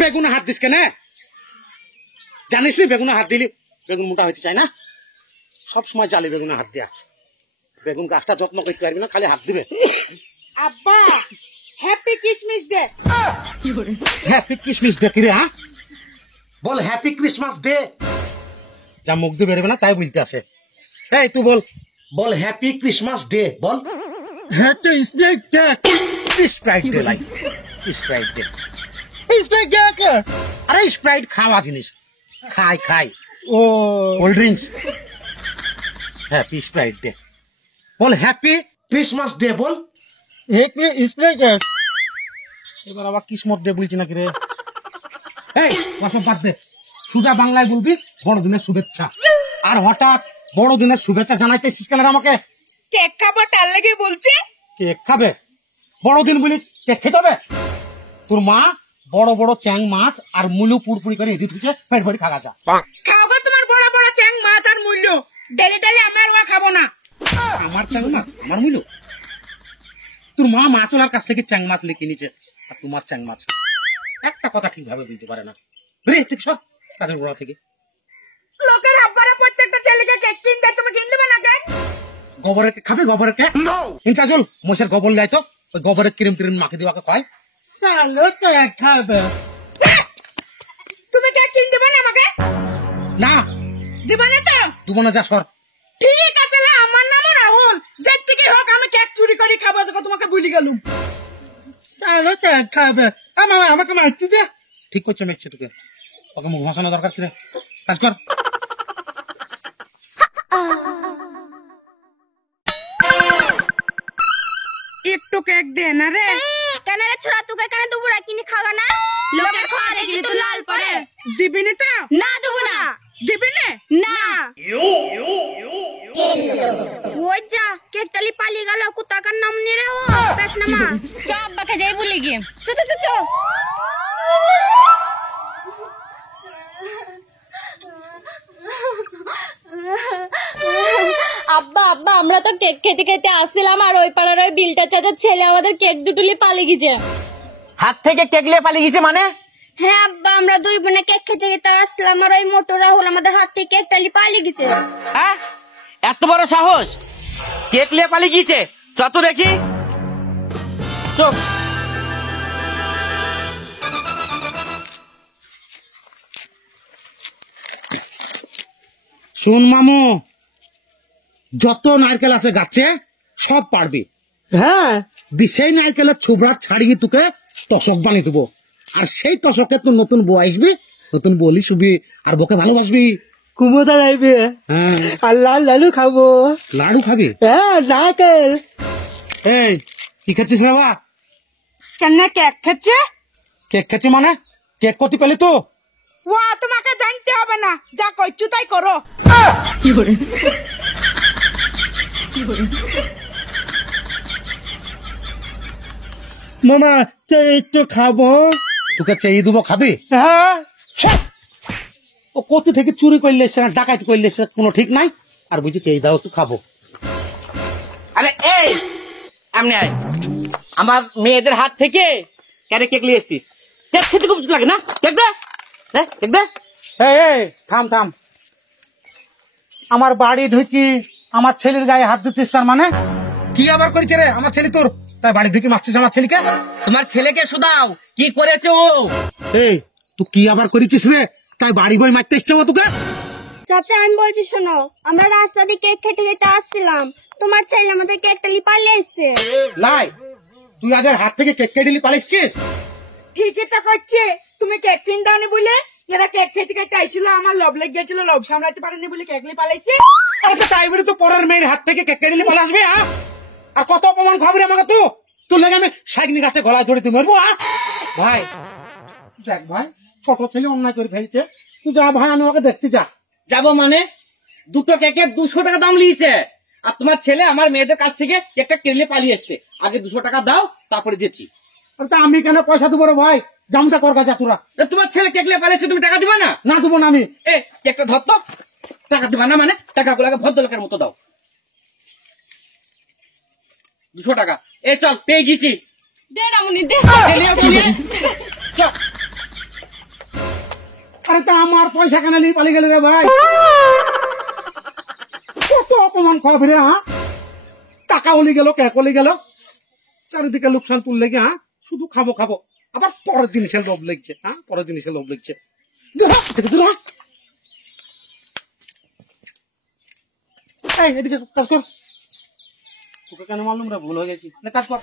বেগুনে হাত দিস কেন? জানিস নি বেগুনে হাত দিলি বেগুন মোটা হইতে চাই না? সব সময় জালি বেগুনে হাত দিয়া। বেগুন গাছটা যত্ন করতে পারবি না, খালি হাত দিবে। আব্বা happy Christmas day. Happy Christmas day কি রে? হ্যাঁ বল হ্যাপি ক্রিসমাস ডে। যা মুখ দিয়ে বেরোবে না তাই বলতে আসে। এই তুই বল, বল হ্যাপি ক্রিসমাস ডে বল। Happy Sprite day. Sprite day লাই স্প্রাইট ডে। স্প্রাইট ডে কে? আরে স্প্রাইট খাওয়া জিনিস, খাই খাই। ও cold drinks. Happy Sprite day বল, হ্যাপি ক্রিসমাস ডে বল। Happy Sprite day. এবার আবার কিসমত ডে বলছি নাকি রে? এই ওসব বাদ দে, সোজা বাংলায় বলবি বড়দিনের শুভেচ্ছা। আর হঠাৎ বড়দিনের শুভেচ্ছা জানাইতেছিস কেন আমাকে? কেক খাবো তার লাগে বলছে। কেক খাবে? বড়দিন বলি কেক খেতে হবে? তোর মা বড় বড় চ্যাং মাছ আর মুলু পুরপুরি করে এদিক থেকে পেট ভরি খাওয়া যা। খাবো তোমার বড় বড় চ্যাং মাছ আর মুলো, ডেলি ডেলি আমি আর খাবো না। আমার চ্যাং মাছ আমার মুলু? তোর মা মাছলার কাছ থেকে চ্যাং মাছ লিখে নিচ্ছে আর তোমার চ্যাং মাছ। একটা কথা ঠিকভাবে বুঝতে পারে না। সব কাজের গোড়া থেকে লোকের আব্বারে প্রত্যেকটা ছেলেকে কেক কিনতে, তুমি কিন দেবে না কেক? গোবরের কেক খাবে? গোবরের কেক চিন্তা চল, মোষের গোবর লাই তো ওই গোবরের ক্রিম টিম মাখে দেওয়াকে কয় সালো কেক খাবে। তুমি কেক কিন দেবে না আমাকে? না দিবে না তো? দেবো না, যা সর। ঠিক আছে, আমার নাম রাহুল, যে থেকে হোক আমি কেক চুরি করে খাবো, দেখো তোমাকে ভুলি গেলুম। সালো কেক খাবে আমাকে মারছি যে। ঠিক করছে মেরছে তোকে, তোকে মুখ ভাসানো দরকার ছিল। কাজ কর। একটু কেক দে না রে। কেন রে ছোড়া, তোকে কেন দেবো না? কিনে খাওয়া না? লোকের খাওয়া দেখলি তো লাল পরে। দিবি না তো? না দেবো না। দিবি না? না। ওই যা কেক টালি পালিয়ে গেল, কুত্তাকার নাম নিয়ে রে। ও পেট নামা চ আব্বাকে যাই বলে গিয়ে চো চো চো চো। আব্বা আব্বা আমরা তো কেক খেতে খেতে আসছিলাম আর ওই পাড়ার ওই বিলটা চাচার ছেলে আমাদের কেক দুটুলি পালিয়ে গেছে। হাত থেকে কেক লিয়ে পালিয়ে গেছে মানে? হ্যাঁ আব্বা, আমরা দুই বোনে কেক খেতে খেতে আসলাম আর ওই মোটো রাহুল আমাদের হাত থেকে কেক টালি পালিয়ে গেছে। হ্যাঁ এত বড় সাহস, কেক লিয়ে পালিয়ে গিয়েছে? চত দেখি চোখ। শোন মামু, যত নারকেল আছে গাছে সব পারবি। হ্যাঁ সেই নারকেলের ছুবড়া ছাড়িয়ে তোকে তসক বানিয়ে দেবো। আর সেই তসকে তোর নতুন বউ আসবি, নতুন বলি শুবি আর বউকে ভালোবাসবি। কুমোদা যাইবে। হ্যাঁ আর লাল লালু খাবো। লাড়ু খাবি? হ্যাঁ নারকেল। এই কি খাচ্ছিস রে বাবা? কেন কেক খাচ্ছে? কেক খাচ্ছি মানে? কেক কতি পেলি তো? ও তোমাকে জানতে হবে না, যা করছো তাই করো। কি করে? মামা একটু খাবো। তোকে চেয়ে দেবো, খাবি? হ্যাঁ। ও কতি থেকে চুরি করলে সেখানে ডাকাতি করলে সে কোনো ঠিক নাই। আর বুঝি চেয়ে দাও তো খাবো। আরে এই এমনি আয়, আমার মেয়েদের হাত থেকে কেন কেক নিয়ে এসছিস? কেক খেতে খুব লাগে না? কেক দে, কেক দে। এই থাম থাম, আমার বাড়ি ঢুকি আমার ছেলের গায়ে হাত দিচ্ছিস তার মানে? কি আবার করেছে রে আমার ছেলে তোর, তাই বাড়ি ঢুকি মারছিস আমার ছেলেকে? তোমার ছেলেকে শোনাও কি করেছে ও। এই তুই কি আবার করেছিস রে, তাই বাড়ি বই মারতে এসছে ও তোকে? চাচা আমি বলছি শোনো, আমরা রাস্তা দিয়ে কেক খেতে খেতে আসছিলাম, তোমার ছেলে আমাদের কেক টালি পালিয়ে এসছে। লাই তুই আজ হাত থেকে কেক কেটে পালিয়েছিস? ঠিকই তো করছে, তুমি কেক কিন দাওনি বলে এরা কেক খেতে খেতে আইছিল, আমার লব লেগে গেছিল, লব সামলাতে পারেনি বলে কেক নিয়ে পালাইছে। তাই বলে তো পরের মেয়ের হাত থেকে কেক কেটে পালাসবে? আর কত অপমান খাবি আমাকে তো? তোর লেগে আমি সাইকেল গাছে গলায় ধরে তুই মরবো? ভাই দেখ ভাই, ছোট ছেলে অন্যায় করে ফেলছে, তুই যা ভাই, আমি ওকে দেখতে যা। যাবো মানে? দুটো কেকের 200 টাকা দাম লিয়েছে আর তোমার ছেলে আমার মেয়েদের কাছ থেকে কেকটা কিনে পালিয়ে এসছে। আগে 200 টাকা দাও তারপরে দিচ্ছি। তা আমি কেন পয়সা দেবো রে ভাই? জামটা কর গাছা তোরা। তোমার ছেলে কেক নিয়ে পালিয়েছে, তুমি টাকা দিবা না? না দেবো না আমি। এ কেকটা ধর তো, টাকা দিবা না মানে? টাকা গুলাকে ভদ্রলোকের মতো দাও। 200 টাকা। এ চল পেয়ে গেছি। দে রামুনি দে। আরে তা আমার পয়সা কেন নিয়ে পালিয়ে গেলে রে ভাই? কত অপমান খাওয়াবি রে হ্যাঁ? টাকা হলি গেল, ক্যাক হলি গেল, চারিদিকে লোকসান তুললে কি হ্যাঁ? শুধু খাবো খাবো, আবার পরের জিনিসের লোভ লেগছে, হ্যাঁ পরের জিনিসের লোভ লেগছে। এদিকে কাজ কর, তোকে কেন মারলাম রে? ভুল হয়ে গেছি, কাজ কর।